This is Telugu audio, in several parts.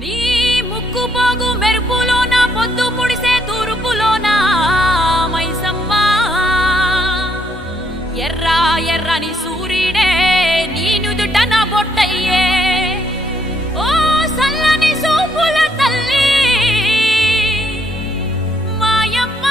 నీ ముక్కు పోగు మెరుపులోన పొద్దు పుడిసే తూర్పులోన మైసమ్మ ఎర్ర ఎర్రని సూర్యుడే నీ నుదుట నా బొట్టయ్యే ఓ సల్లని సూపుల తల్లి మాయమ్మ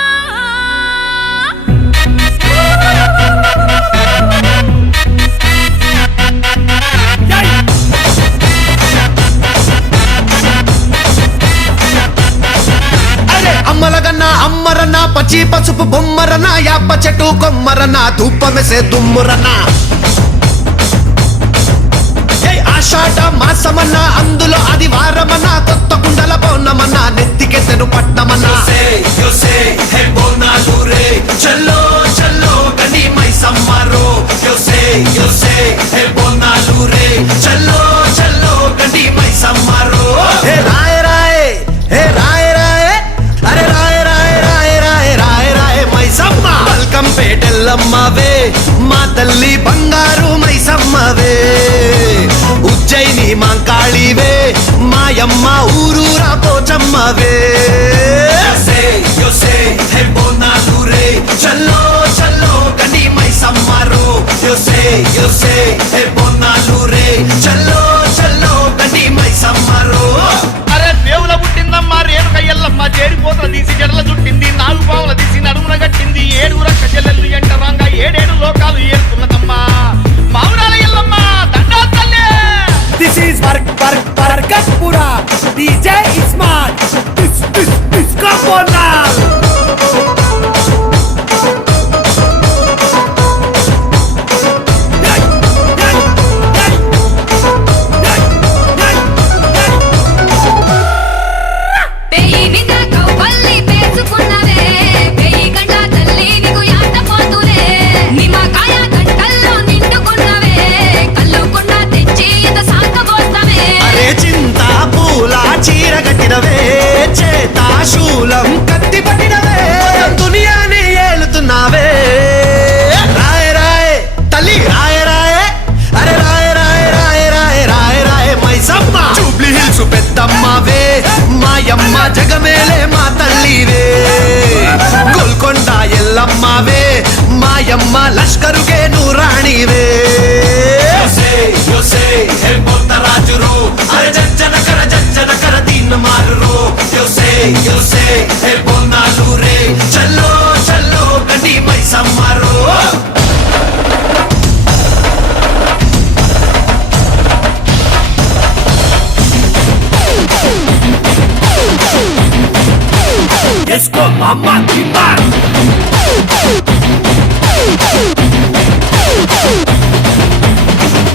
అమ్మలగన్న అమ్మరన్న పచ్చి పసుపు బొమ్మరన యాప చెట్టు కొమ్మరన ధూపమెసే దుమ్మురన ఆషాఢ మాసమన్న అందులో ఆదివారమన్న కొత్త కుండల పౌర్ణమన్న నెత్తికెత్తెను పట్నమన్న చల్లో చల్లో గని మైసమ్మరో చల్లో చల్లో గని మైసమ్మరో హే రాయ రాయ హే రాయ రాయ అరే రాయ రాయ రాయ రాయ రాయ రాయ మైసమ్మ వెల్కమ్ పేటెల్లమ్మవే మా తల్లి బంగారు మైసమ్మవే ఉజ్జయిని మాంకాళివే మాయమ్మ ఊరూరా పోచమ్మవే చల్లో చల్లో గని మైసమ్మరో చల్లో చల్లో గని మైసమ్మరో అరే దేవుల పుట్టిందమ్మ రేణుక ఎల్లమ్మ చేరిపోతల తీసి జడల చుట్టింది నాలుగు పావుల తీసి నడుమున కట్టింది ఏడుగుర కజెల్లెల్లు ఎంటరాంగా ఏడేడు లోకాలు ఏరుతున్నదమ్మా మావురాల ఎల్లమ్మ దండా తల్లే. This is Barkatpura. DJ Ismail. This come on now. పేయి వింద కౌపల్లి పేసుకున్నవే పేయి గంట తల్లి నీకు యాట పోతులే నిమ్మకాయ గంటల్లో నిండుకున్నవే కల్లుకున్న తెచ్చి ఇంత సాకబోస్తవే అరే చింత పూల చీర కట్టినవే చేత శూలం కత్తి పట్టినవే దునియాని ఏలుతున్నావే రాయ రాయ తల్లి రాయ రాయ అరే రాయ రాయ రాయ రాయ రాయ రాయ మైసమ్మ జూబ్లీ హిల్స్ పెద్దమ్మవే మాయమ్మ జగమేలే మా తల్లివే గోల్కొండ ఎల్లమ్మవే మాయమ్మ లష్కరుగే నూరాణివే రాజురో అరే జజ్జన కర దీన్ మారురో బోనాలు రే చల్లో చల్లో గని మైసమ్మరో Esco mama timbar.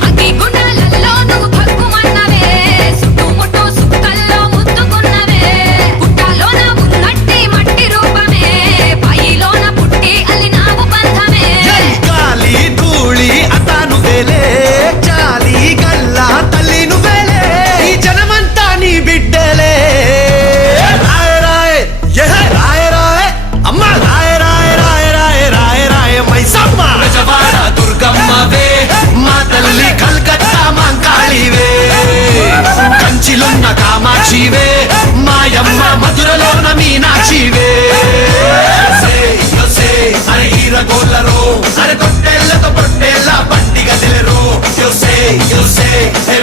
అగ్గి గుండాలలో నువ్వు భగ్గుమన్నవే సుట్టుముట్టు సుక్కల్లో ముద్దుకున్నవే పుట్టలోన ఉన్నట్టి మట్టి రూపమే పాయిలోన పుట్టి అల్లినావు బంధమే గాలి ధూళి అతాను వేలే చాలి గల్లా తల్లి నువ్వేలే ఈ జనమంతా నీ బిడ్డలే రాయ రాయ రాయ రాయ అమ్మ రాయ రాయ రాయ రాయ రాయ రాయ మైసమ్మ బెజవాడ దుర్గమ్మవే మా తల్లి కల్కత్తా మాంకాళివే కంచిలున్న కామాక్షివే మాయమ్మ మధురలోన మీనాక్షివే అరే హీరగోళ్ళరో అరే తొట్టెళ్ళతో పొట్టెళ్ళ పండిగ తెలిరో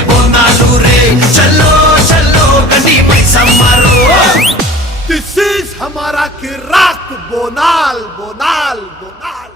బోనాలు రే చల్లో చల్లో గని మైసమ్మరో This is हमारा किराक बोनाल बोनाल बोनाल.